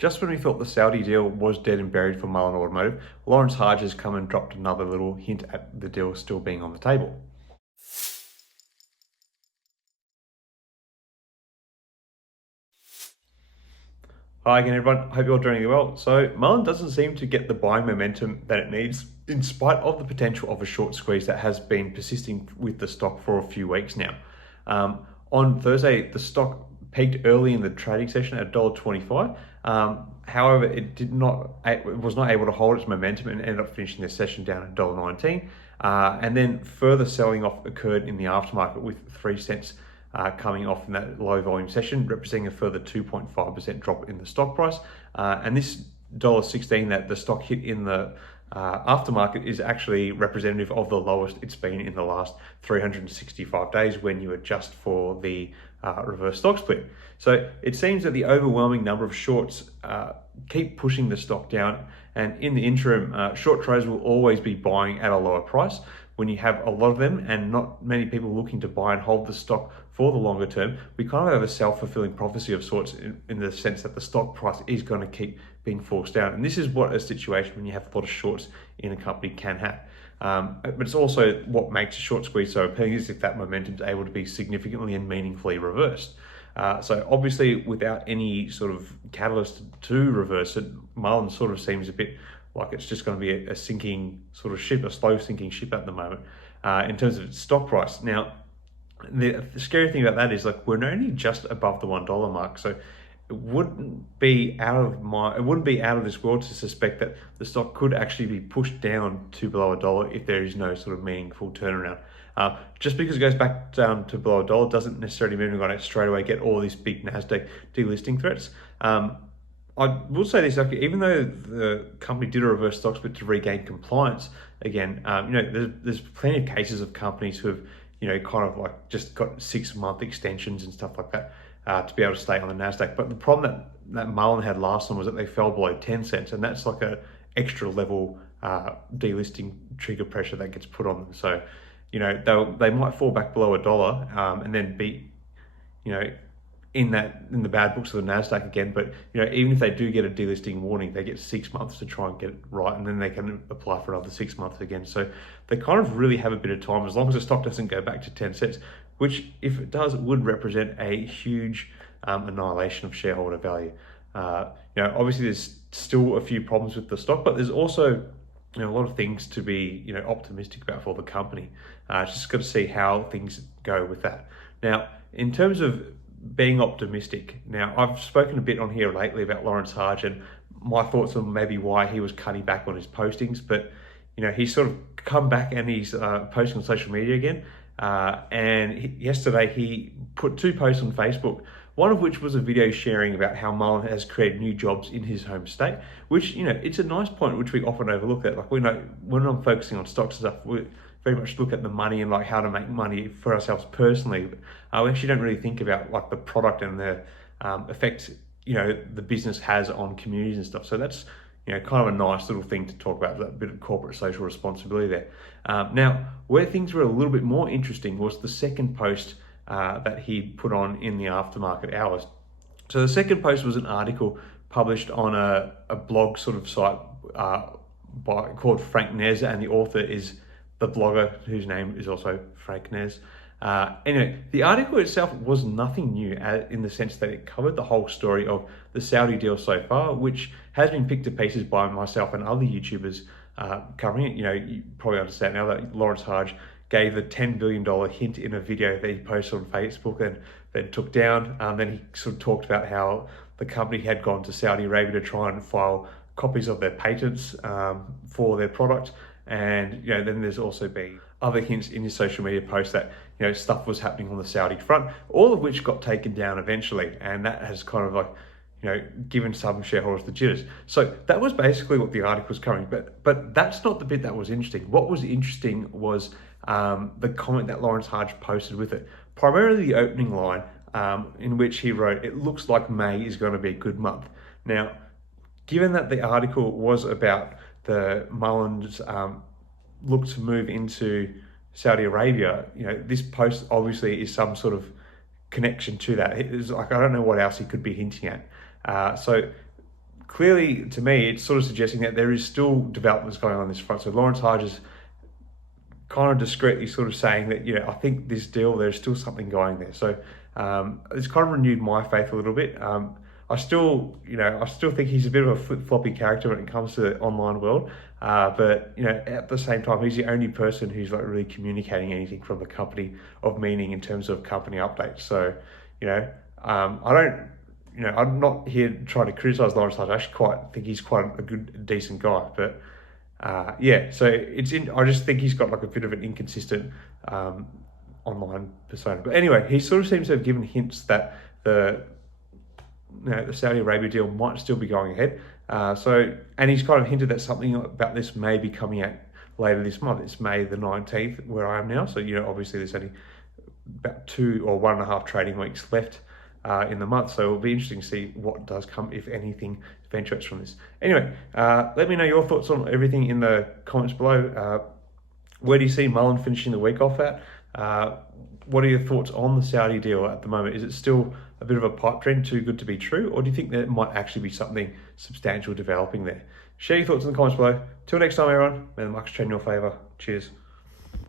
Just when we thought the Saudi deal was dead and buried for Mullen Automotive, Lawrence Hodge has come and dropped another little hint at the deal still being on the table. Hi again, everyone. Hope you're all doing well. So Mullen doesn't seem to get the buying momentum that it needs, in spite of the potential of a short squeeze that has been persisting with the stock for a few weeks now. On Thursday, the stock peaked early in the trading session at $1.25. However, it was not able to hold its momentum and ended up finishing the session down at $1.19. And then further selling off occurred in the aftermarket with 3 cents coming off in that low volume session, representing a further 2.5% drop in the stock price. And this $1.16 that the stock hit in the aftermarket is actually representative of the lowest it's been in the last 365 days when you adjust for the reverse stock split. So it seems that the overwhelming number of shorts keep pushing the stock down, and in the interim, short traders will always be buying at a lower price. When you have a lot of them and not many people looking to buy and hold the stock for the longer term, we kind of have a self-fulfilling prophecy of sorts in the sense that the stock price is going to keep being forced down. And this is what a situation when you have a lot of shorts in a company can have. But it's also what makes a short squeeze so appealing is if that momentum is able to be significantly and meaningfully reversed. So obviously without any sort of catalyst to reverse it, Mullen sort of seems a bit like it's just going to be a sinking sort of ship, a slow sinking ship at the moment in terms of its stock price. Now, the scary thing about that is like we're only just above the $1 mark, so it wouldn't be out of this world to suspect that the stock could actually be pushed down to below $1 if there is no sort of meaningful turnaround. Just because it goes back down to below $1 doesn't necessarily mean we're going to straight away get all these big NASDAQ delisting threats. I will say this, like, even though the company did a reverse stock split to regain compliance, again, there's plenty of cases of companies who have, kind of like just got 6-month extensions and stuff like that to be able to stay on the NASDAQ. But the problem that Mullen had last time was that they fell below 10 cents, and that's like a extra level delisting trigger pressure that gets put on them. So, they might fall back below $1 and then be, in the bad books of the NASDAQ again. But even if they do get a delisting warning, they get 6 months to try and get it right, and then they can apply for another 6 months again. So they kind of really have a bit of time, as long as the stock doesn't go back to 10 cents, which if it does, would represent a huge annihilation of shareholder value. Obviously there's still a few problems with the stock, but there's also a lot of things to be optimistic about for the company. Just got to see how things go with that. Now, in terms of being optimistic, now I've spoken a bit on here lately about Lawrence Hodge and my thoughts on maybe why he was cutting back on his postings, but he's sort of come back and he's posting on social media again. Yesterday he put 2 posts on Facebook, one of which was a video sharing about how Mullen has created new jobs in his home state, which, it's a nice point which we often overlook. That like we know when I'm focusing on stocks and stuff, we very much look at the money and like how to make money for ourselves personally. But we actually don't really think about like the product and the effect the business has on communities and stuff. So that's kind of a nice little thing to talk about, that bit of corporate social responsibility there. Now, where things were a little bit more interesting was the second post that he put on in the aftermarket hours. So the second post was an article published on a blog sort of site called Frank Nez, and the author is the blogger whose name is also Frank Nez. Anyway, the article itself was nothing new in the sense that it covered the whole story of the Saudi deal so far, which has been picked to pieces by myself and other YouTubers covering it. You probably understand now that Lawrence Hodge gave a $10 billion hint in a video that he posted on Facebook and then took down. Then he sort of talked about how the company had gone to Saudi Arabia to try and file copies of their patents for their product. And then there's also been other hints in his social media posts that stuff was happening on the Saudi front, all of which got taken down eventually, and that has kind of like given some shareholders the jitters. So that was basically what the article was covering, but that's not the bit that was interesting. What was interesting was the comment that Lawrence Hodge posted with it, primarily the opening line in which he wrote, "It looks like May is going to be a good month." Now, given that the article was about the Mullen's look to move into Saudi Arabia, this post obviously is some sort of connection to that. It's like, I don't know what else he could be hinting at. So clearly, to me, it's sort of suggesting that there is still developments going on this front. So Lawrence Hodge is kind of discreetly sort of saying that, I think this deal, there's still something going there. So it's kind of renewed my faith a little bit. I still think he's a bit of a flip-floppy character when it comes to the online world. But at the same time, he's the only person who's like really communicating anything from the company of meaning in terms of company updates. So, I don't. I'm not here trying to criticize Lawrence Hodge. I actually think he's quite a good, decent guy. But so I just think he's got like a bit of an inconsistent online persona. But anyway, he sort of seems to have given hints that the Saudi Arabia deal might still be going ahead. And he's kind of hinted that something about this may be coming out later this month. It's May the 19th where I am now. So, obviously there's only about 2 or 1.5 trading weeks left in the month. So it'll be interesting to see what does come, if anything, eventuates from this. Anyway, let me know your thoughts on everything in the comments below. Where do you see Mullen finishing the week off at? What are your thoughts on the Saudi deal at the moment? Is it still a bit of a pipe dream, too good to be true? Or do you think there might actually be something substantial developing there? Share your thoughts in the comments below. Till next time, everyone, may the markets trade in your favour. Cheers.